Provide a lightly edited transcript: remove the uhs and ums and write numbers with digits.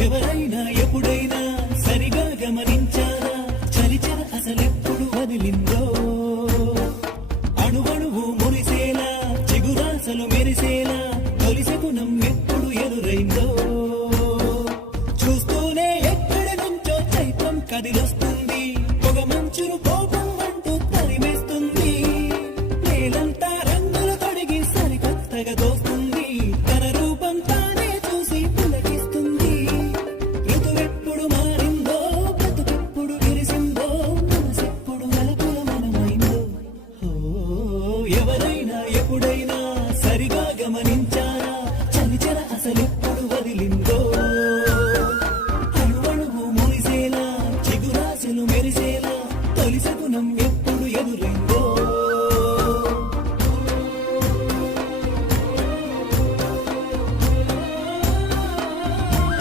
ఎవరైనా ఎప్పుడైనా సరిగా గమనించారా చలిచర అసలెప్పుడు వదిలిందో అణువణువు మురిసేలా చిగురాసలు మెరిసేలా తొలిసెగుణం ఎప్పుడు ఎదురైందో చూస్తూనే ఎక్కడి నుంచో చైత్రం కదిలొస్తుంది